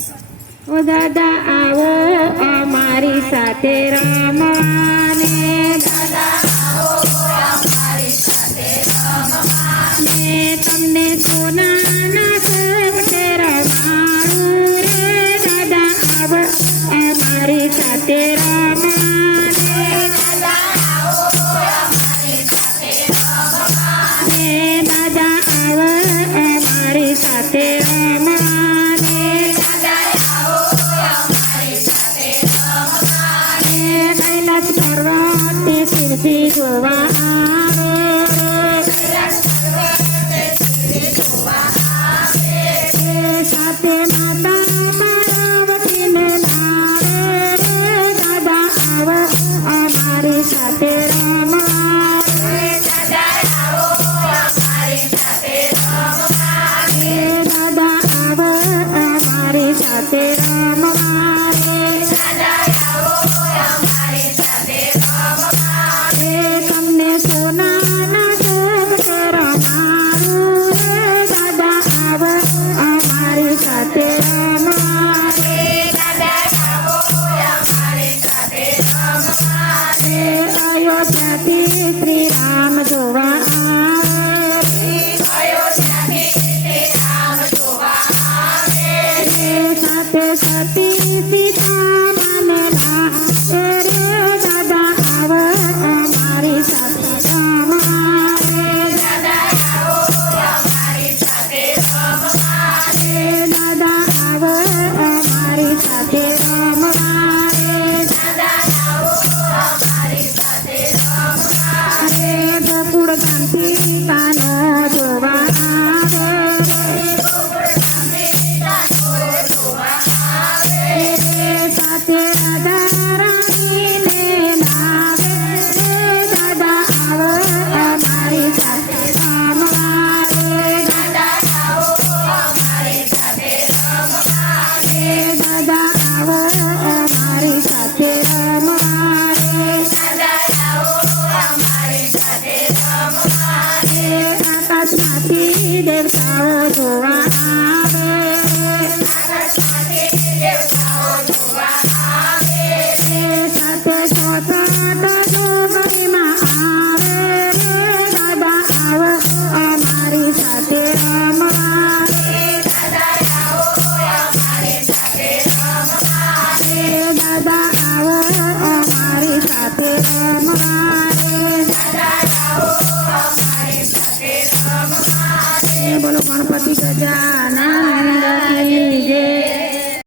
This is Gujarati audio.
ઓ દાદા આવો અમારી સાથે રમવાને, દાદા આવો અમારી સાથે રમવાને, તમને સોનાના સપને રમાડું રે, દાદા આવો અમારી સાથે રમવાને, દાદા આવો અમારી સાથે રમવાને, દાદા આવો અમારી સાથે રમવાને, દાદા આવો અમારી સાથે રમવાને, કૈલાસ પર્વતે શિરડી જોવા આવે રે, સાથે માતા પાર્વતીને લાવે રે, દાદા આવો અમારી સાથે રમવાને, દાદા આવો અમારી સાથે રમવાને, દાદા આવો અમારી સાથે રમવાને, દાદા આવો અમારી સાથે રમવાને, તમને સોનાના સપને રમાડું રે, દાદા આવો અમારી સાથે રમવાને, દાદા આવો અમારી સાથે રમવાને, અયોધ્યાથી શ્રી રામ જોવા આવે, અયોધ્યાથી શ્રી રામ જોવા આવે, સાથે સતી